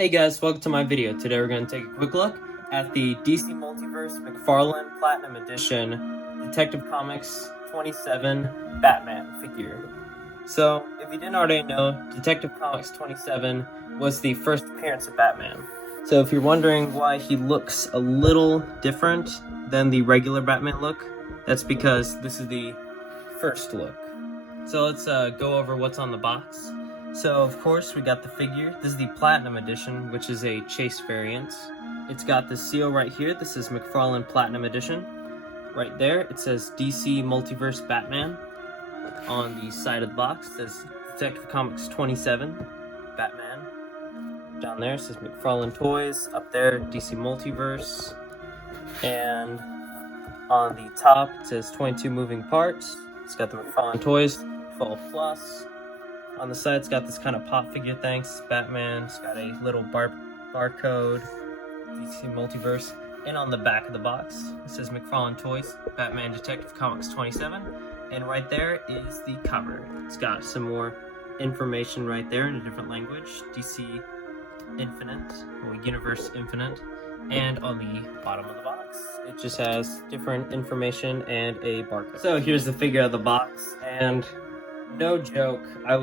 Hey guys, welcome to my video. Today we're going to take a quick look at the DC Multiverse McFarlane Platinum Edition Detective Comics 27 Batman figure. So, if you didn't already know, Detective Comics 27 was the first appearance of Batman. So if you're wondering why he looks a little different than the regular Batman look, that's because this is the first look. So let's go over what's on the box. So, of course, we got the figure. This is the Platinum Edition, which is a chase variant. It's got the seal right here. This is McFarlane Platinum Edition. Right there, it says DC Multiverse Batman. On the side of the box, it says Detective Comics 27 Batman. Down there, it says McFarlane Toys. Up there, DC Multiverse. And on the top, it says 22 moving parts. It's got the McFarlane Toys 12+. On the side, it's got this kind of pop figure thing. It's Batman. It's got a little barcode, DC Multiverse. And on the back of the box, it says McFarlane Toys, Batman Detective Comics 27. And right there is the cover. It's got some more information right there in a different language. DC Infinite, or Universe Infinite. And on the bottom of the box, it just has different information and a barcode. So here's the figure of the box, and no joke, I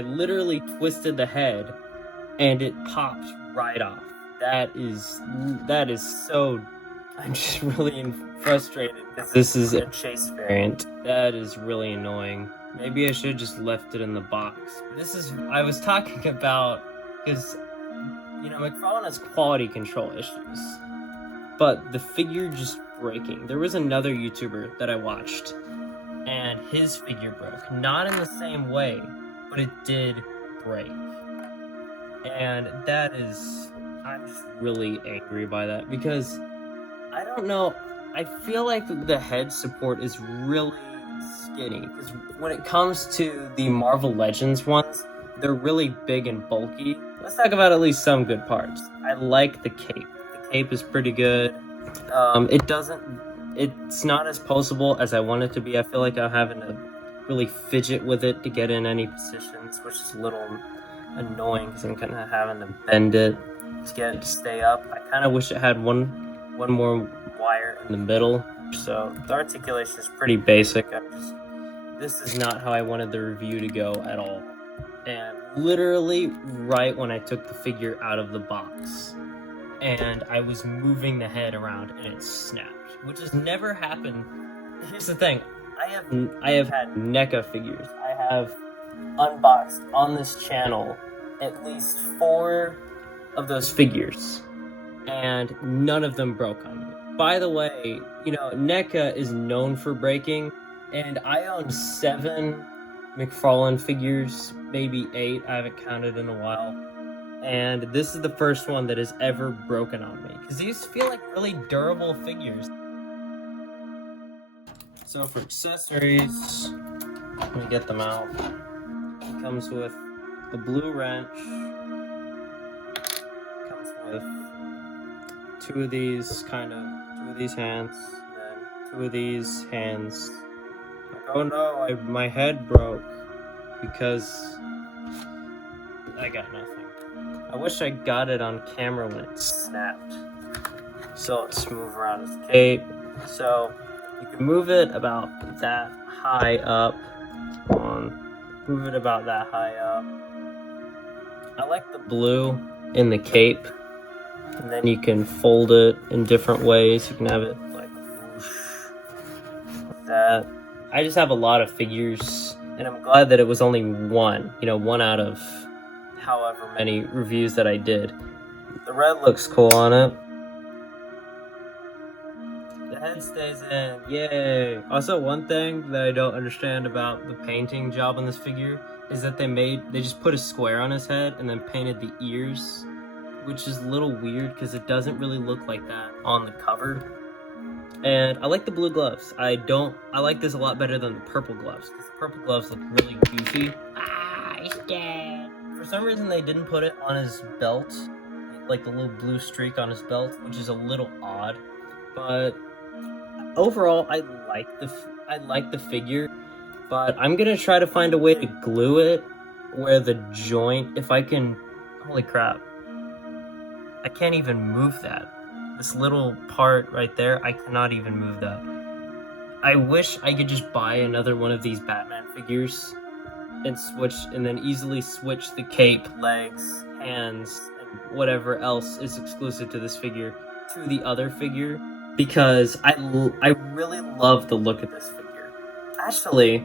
literally twisted the head and it popped right off. That is so, I'm just really frustrated because this is a chase variant. That is really annoying. Maybe I should have just left it in the box. I was talking about, because, you know, McFarlane has quality control issues, but the figure just breaking. There was another YouTuber that I watched, and his figure broke. Not in the same way, but it did break. And I'm just really angry by that, because, I don't know, I feel like the head support is really skinny, because when it comes to the Marvel Legends ones, they're really big and bulky. Let's talk about at least some good parts. I like the cape. The cape is pretty good. It's not as poseable as I want it to be. I feel like I'm having to really fidget with it to get in any positions, which is a little annoying because I'm kind of having to bend it to get it to stay up. I kind of wish it had one more wire in the middle. So the articulation is pretty basic. This is not how I wanted the review to go at all. And literally right when I took the figure out of the box, and I was moving the head around, and it snapped, which has never happened. Here's the thing, I have had NECA figures. I have unboxed on this channel at least 4 of those figures, and none of them broke on me. By the way, you know, NECA is known for breaking, and I own 7 McFarlane figures, maybe 8, I haven't counted in a while. And this is the first one that has ever broken on me, because these feel like really durable figures. So for accessories, let me get them out. It comes with a blue wrench. It comes with 2 of these hands, and then 2 of these hands. Like, oh no, my head broke because I got nothing. I wish I got it on camera when it snapped. So let's move around his cape. So you can move it about that high up. Move it about that high up. I like the blue in the cape. And then you can fold it in different ways. You can have it like whoosh, like that. I just have a lot of figures, and I'm glad that it was only one. You know, 1 out of however many reviews that I did. The red looks cool on it. The head stays in, yay! Also, one thing that I don't understand about the painting job on this figure is that they just put a square on his head and then painted the ears, which is a little weird because it doesn't really look like that on the cover. And I like the blue gloves. I like this a lot better than the purple gloves, because the purple gloves look really goofy. He's dead. For some reason, they didn't put it on his belt, like the little blue streak on his belt, which is a little odd. But overall, I like the figure, but I'm gonna try to find a way to glue it where the joint, if I can, holy crap, I can't even move that. This little part right there, I cannot even move that. I wish I could just buy another one of these Batman figures and then easily switch the cape, legs, hands, and whatever else is exclusive to this figure to the other figure, because I really love the look of this figure. Actually,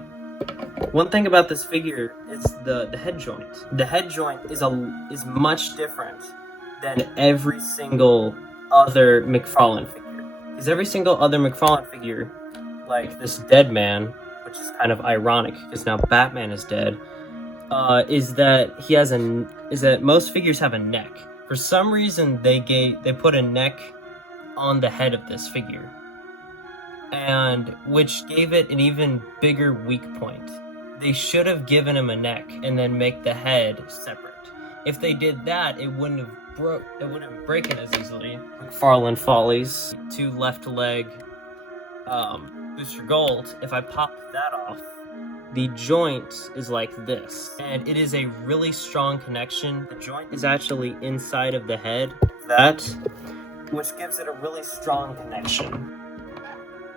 one thing about this figure is the head joint. The head joint is much different than every single other McFarlane figure. Because every single other McFarlane figure, like this dead man, which is kind of ironic because now Batman is dead, is that most figures have a neck. For some reason, they put a neck on the head of this figure, and which gave it an even bigger weak point. They should have given him a neck and then make the head separate. If they did that, it wouldn't have broken as easily. McFarlane Follies, 2 left leg Booster Gold. If I pop that off, the joint is like this, and it is a really strong connection. The joint is actually inside of the head, which gives it a really strong connection,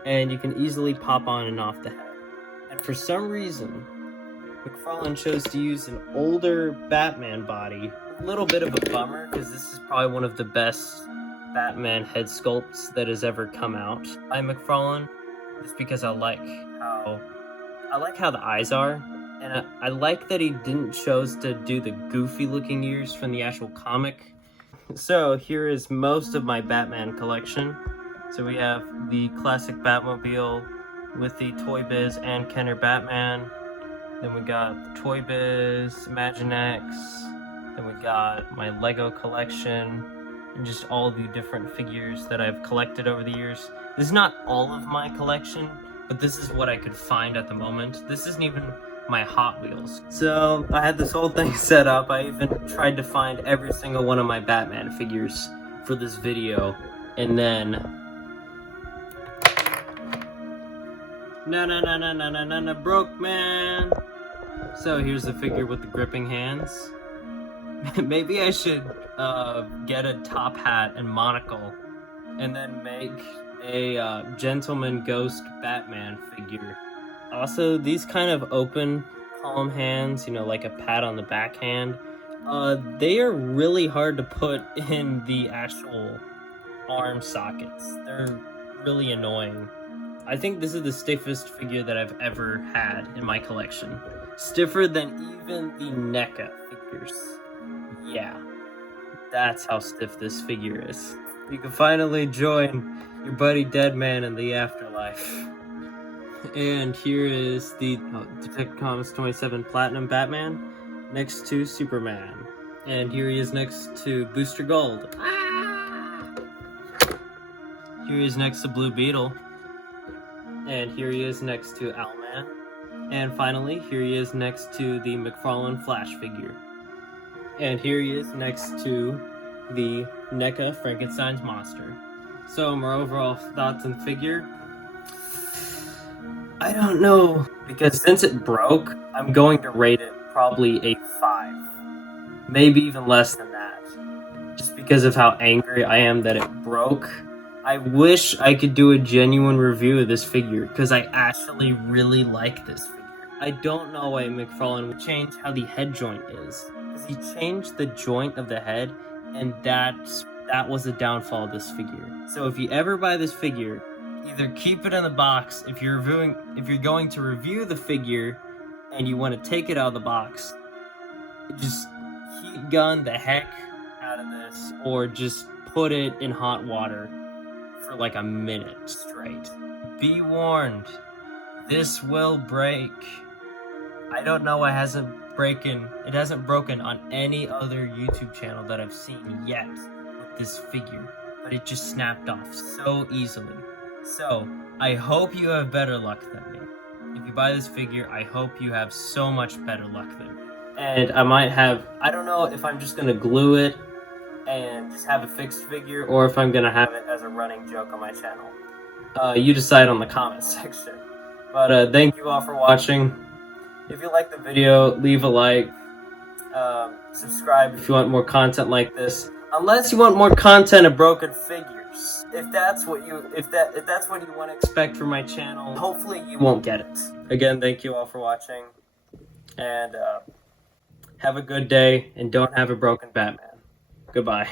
and you can easily pop on and off the head. And for some reason, McFarlane chose to use an older Batman body. A little bit of a bummer, because this is probably one of the best Batman head sculpts that has ever come out by McFarlane, just because I like how the eyes are, and I like that he didn't chose to do the goofy looking ears from the actual comic. So here is most of my Batman collection. So we have the classic Batmobile with the Toy Biz and Kenner Batman. Then we got the Toy Biz, Imaginext. Then we got my Lego collection, and just all the different figures that I've collected over the years. This is not all of my collection, but this is what I could find at the moment. This isn't even my Hot Wheels. So I had this whole thing set up. I even tried to find every single one of my Batman figures for this video, and then no, broke, man. So here's the figure with the gripping hands. Maybe I should get a top hat and monocle, and then make a gentleman ghost Batman figure. Also, these kind of open palm hands, like a pat on the backhand, they are really hard to put in the actual arm sockets. They're really annoying. I think this is the stiffest figure that I've ever had in my collection. Stiffer than even the NECA figures. Yeah, that's how stiff this figure is. You can finally join your buddy Deadman in the afterlife. And here is the Detective Comics 27 Platinum Batman next to Superman. And here he is next to Booster Gold. Here he is next to Blue Beetle. And here he is next to Owlman. And finally, here he is next to the McFarlane Flash figure. And here he is next to the NECA Frankenstein's monster. So my overall thoughts on the figure, I don't know, because since it broke, I'm going to rate it probably a 5. Maybe even less than that. Just because of how angry I am that it broke. I wish I could do a genuine review of this figure, because I actually really like this figure. I don't know why McFarlane would change how the head joint is. Because he changed the joint of the head, and that was the downfall of this figure. So if you ever buy this figure, either keep it in the box. If you're going to review the figure and you want to take it out of the box, just heat gun the heck out of this, or just put it in hot water for like a minute straight. Be warned, this will break. I don't know, it hasn't broken on any other YouTube channel that I've seen yet with this figure, but it just snapped off so easily. So, I hope you have better luck than me. If you buy this figure, I hope you have so much better luck than me. And I don't know if I'm just gonna glue it and just have a fixed figure, or if I'm gonna have it as a running joke on my channel. You decide on the comment section. But thank you all for watching. If you like the video, leave a like. Subscribe if you want more content like this. Unless you want more content of broken figures. If that's what you want to expect from my channel, hopefully you won't get it. Again, thank you all for watching, and have a good day, and don't have a broken Batman. Goodbye.